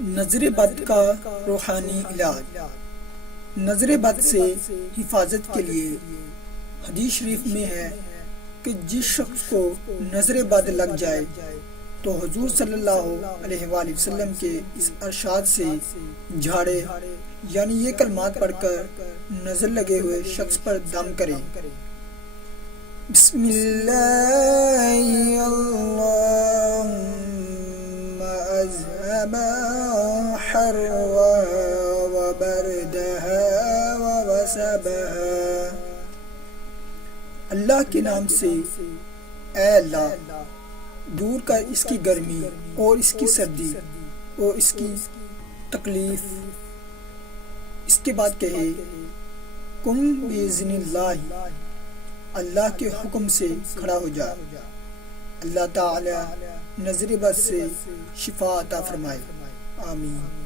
نظر بد کا روحانی علاج۔ نظر بد سے حفاظت کے لیے حدیث شریف میں ہے کہ جس شخص کو نظر بد لگ جائے تو حضور صلی اللہ علیہ وآلہ وسلم کے اس ارشاد سے جھاڑے، یعنی یہ کلمات پڑھ کر نظر لگے ہوئے شخص پر دم کرے۔ بسم اللہ اللہم اذھب حرها وبردها ووسبها۔ اللہ کے نام سے، اے اللہ دور کر اس کی گرمی اور اس کی سردی اور اس کی تکلیف۔ اس کے بعد کہے کم باذن اللہ، اللہ کے حکم سے کھڑا ہو جا۔ اللہ تعالی نظر بد سے شفا عطا فرمائے، آمین۔